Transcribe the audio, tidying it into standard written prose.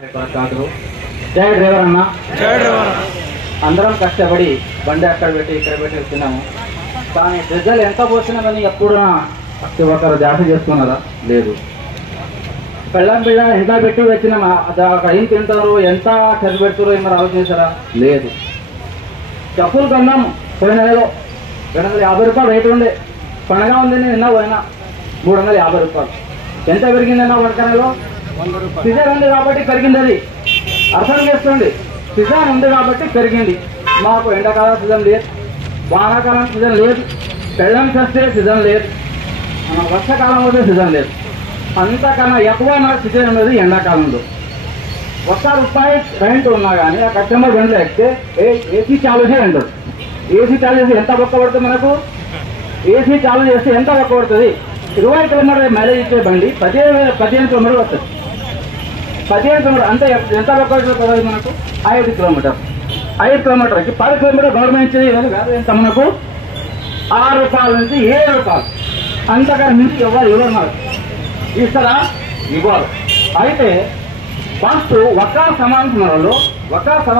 జై డ్రైవర్ అన్న, జై డ్రైవర్. అందరం కష్టపడి బండి అక్కడ పెట్టి ఇక్కడ పెట్టి వచ్చినాము. కానీ డీజిల్ ఎంత పోసినా కానీ ఎప్పుడు ప్రతి ఒక్కరు జాతి చేసుకున్నారా? లేదు. పిల్లం ఎంత పెట్టి వచ్చినామా ఏం తింటారు, ఎంత ఖర్చు పెడతారు ఏమో ఆలోచించారా? లేదు. చెప్పులు కొన్నాము పోయిన నెలలో 250 రూపాయలు రేటు ఉండే. పండగ ఉంది, నిన్న పోయినా 350 రూపాయలు. ఎంత పెరిగిందన్న ఒక నెలలో? సీజన్ ఉంది కాబట్టి పెరిగింది. అది అర్థం చేసుకోండి. సీజన్ ఉంది కాబట్టి పెరిగింది. మాకు ఎండాకాలం సీజన్ లేదు, వానాకాలం సీజన్ లేదు, పెళ్ళం చేస్తే సీజన్ లేదు, వర్షాకాలం వస్తే సీజన్ లేదు. అంతకన్నా ఎక్కువ నాకు సీజన్ ఉన్నది ఎండాకాలంలో. ₹1 రెంట్ ఉన్నా కానీ ఆ కస్టమర్ బండిలో ఎక్కితే ఏసీ చాలు చేయంటారు. ఏసీ చాలు చేసి ఎంత బొక్క పడుతుంది మనకు? ఏసీ చాలు చేస్తే ఎంత బొక్క పడుతుంది? 20 కిలోమీటర్ మైలేజ్ ఇచ్చే బండి 15 కిలోమీటర్ వస్తుంది. 15 కిలోమీటర్ అంటే ఎంత బొక్క పడుతుంది మనకు? 5 కిలోమీటర్. 5 కిలోమీటర్కి 10 కిలోమీటర్ గవర్నమెంట్ ఇచ్చేది కాదు. ఎంత మనకు? ₹6 నుంచి ₹7. అంతగా మించి ఎవరు మనకు ఇస్తారా? ఇవ్వాలి. అయితే ఫస్ట్ ఒక సమానం